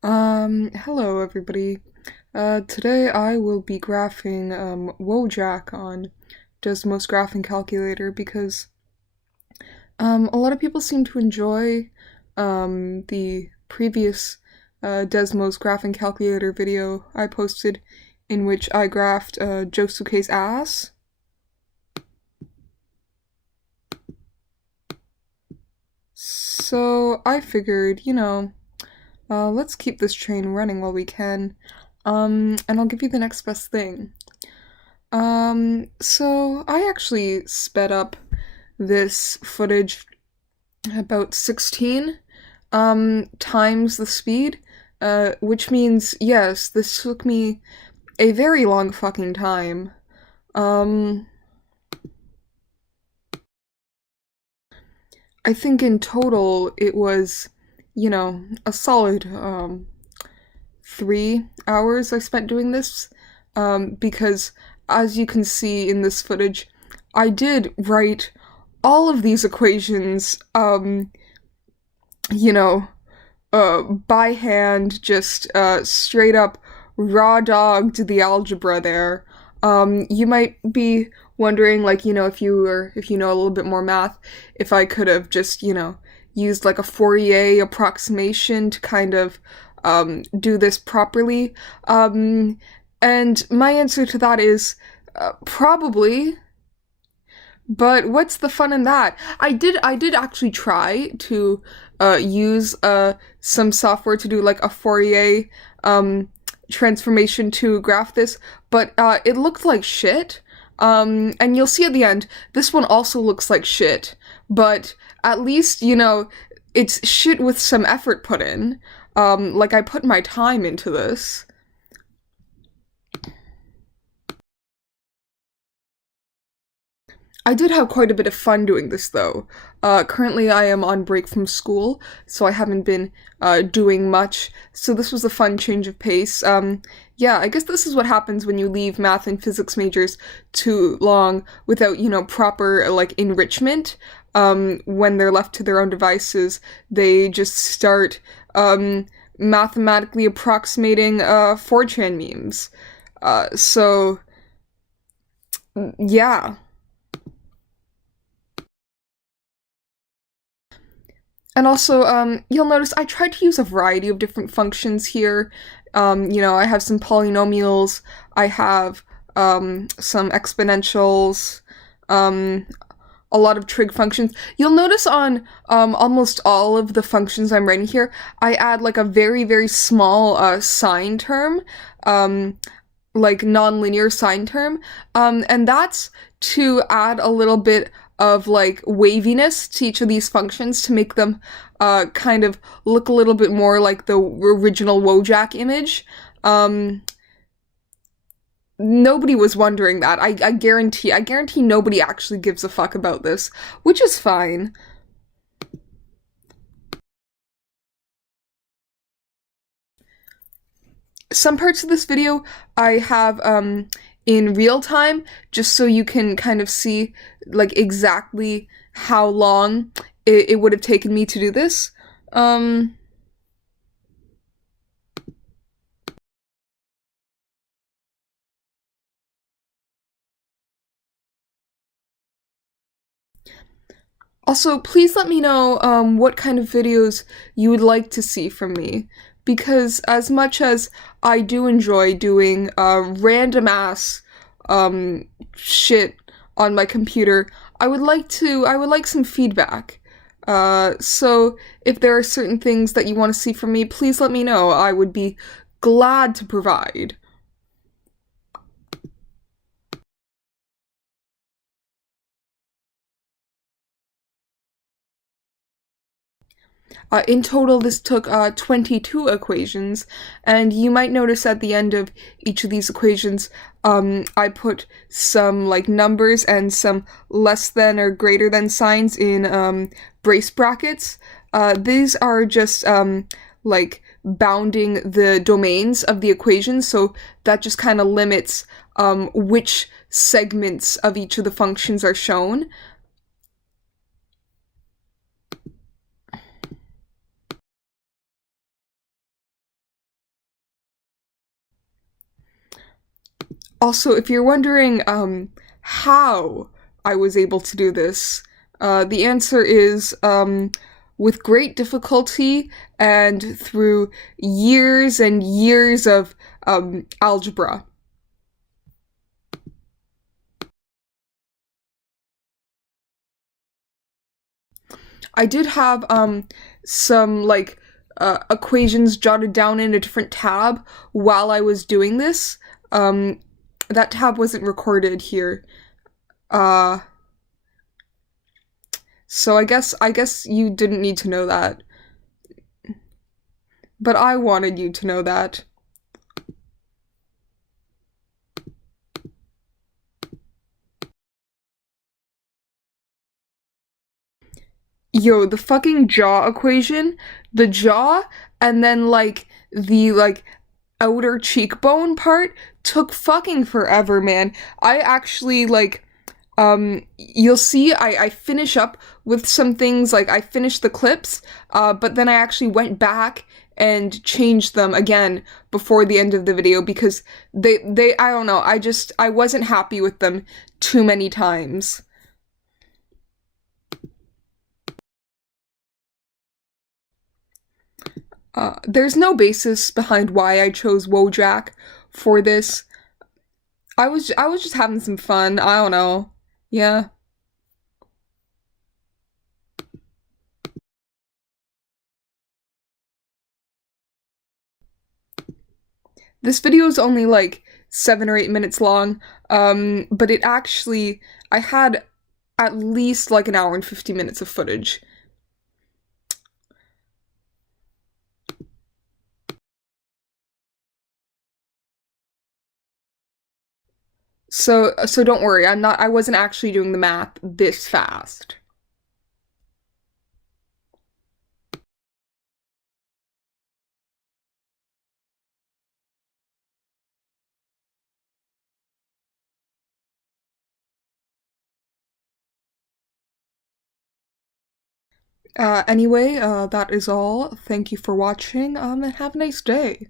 Hello everybody. Today I will be graphing, Wojak on Desmos graphing calculator because, a lot of people seem to enjoy, the previous, Desmos graphing calculator video I posted in which I graphed, Josuke's ass. So I figured, let's keep this train running while we can. And I'll give you the next best thing. So I actually sped up this footage about 16 times the speed, which means, yes, this took me a very long fucking time. Um, I think in total it was, a solid, 3 hours I spent doing this, because as you can see in this footage, I did write all of these equations, you know, by hand, just straight up raw dogged the algebra there. You might be wondering, like, if you know a little bit more math, if I could have just, used like a Fourier approximation to kind of do this properly. And my answer to that is probably. But what's the fun in that? I did actually try to use some software to do like a Fourier transformation to graph this, but it looked like shit. And you'll see at the end, this one also looks like shit, but at least, it's shit with some effort put in. Like I put my time into this. I did have quite a bit of fun doing this though. Currently I am on break from school, so I haven't been doing much, so this was a fun change of pace. Yeah, I guess this is what happens when you leave math and physics majors too long without, proper, like, enrichment. When they're left to their own devices, they just start, mathematically approximating, 4chan memes. So, yeah. And also, you'll notice I tried to use a variety of different functions here. I have some polynomials, I have some exponentials, um, a lot of trig functions. You'll notice on almost all of the functions I'm writing here, I add like a very, very small sine term, um, like nonlinear sine term, and that's to add a little bit of like waviness to each of these functions to make them kind of look a little bit more like the original Wojak image. Nobody was wondering that. I guarantee nobody actually gives a fuck about this, which is fine. Some parts of this video I have in real time, just so you can kind of see like exactly how long it would have taken me to do this. Um, Also, please let me know what kind of videos you would like to see from me, because as much as I do enjoy doing random ass shit on my computer, I would like some feedback. So if there are certain things that you want to see from me, please let me know. I would be glad to provide. In total, this took 22 equations, and you might notice at the end of each of these equations, I put some like numbers and some less than or greater than signs in brace brackets. These are just like bounding the domains of the equation, so that just kind of limits which segments of each of the functions are shown. Also, if you're wondering how I was able to do this, the answer is with great difficulty and through years and years of algebra. I did have some like equations jotted down in a different tab while I was doing this. Um, that tab wasn't recorded here. Uh, so I guess you didn't need to know that, but I wanted you to know that. Yo, the fucking jaw equation, the jaw, and then the outer cheekbone part took fucking forever, man. I actually you'll see I finish up with some things, like I finished the clips, but then I actually went back and changed them again before the end of the video because they I don't know, I wasn't happy with them too many times. There's no basis behind why I chose Wojak for this. I was just having some fun. I don't know. Yeah. This video is only like 7 or 8 minutes long, but it actually, I had at least like an hour and 50 minutes of footage. So don't worry, I wasn't actually doing the math this fast. Anyway, that is all. Thank you for watching, and have a nice day.